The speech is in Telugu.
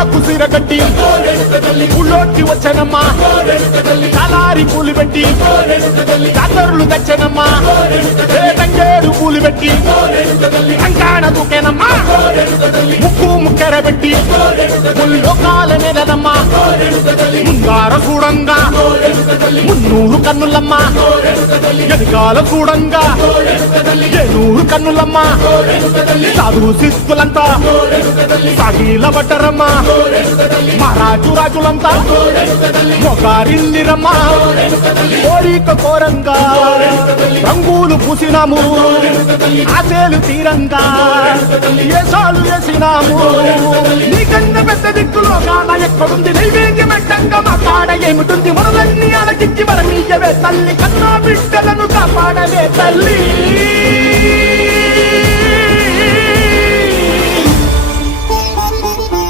కుసిరగట్టి ఊళ్ళోకి వచ్చనమ్మా తలారి పూలు పెట్టి జాతరులు తెచ్చనమ్మా తంగేడు పూలు పెట్టి రంగాణ దూకేనమ్మా ముక్కు ముక్కెర పెట్టి ముల్లోకాల మీదనమ్మా ముంగార చూడంగా మున్నూరు కన్నులమ్మా ఎనకాల చూడంగా ఏనూరు కన్నులమ్మా సాధు శిస్తులంతా సాగిల పడ్డరమ్మా మహారాజు రాజులంతా మొగారిల్లిరమ్మా కోరిక కోరంగా రంగులు పూసినాము ఆశలు తీరంగా ఏసాలు వేసినాము నీకన్నా పెద్ద దిక్కులో కాన ఎక్కడుంది నైవేద్యం ఎట్టంగా మా కాడ ఏమిటుంది మనలన్నీ అలకించి మన నీయవే తల్లి కన్నా బిడ్డలను కాపాడవే తల్లి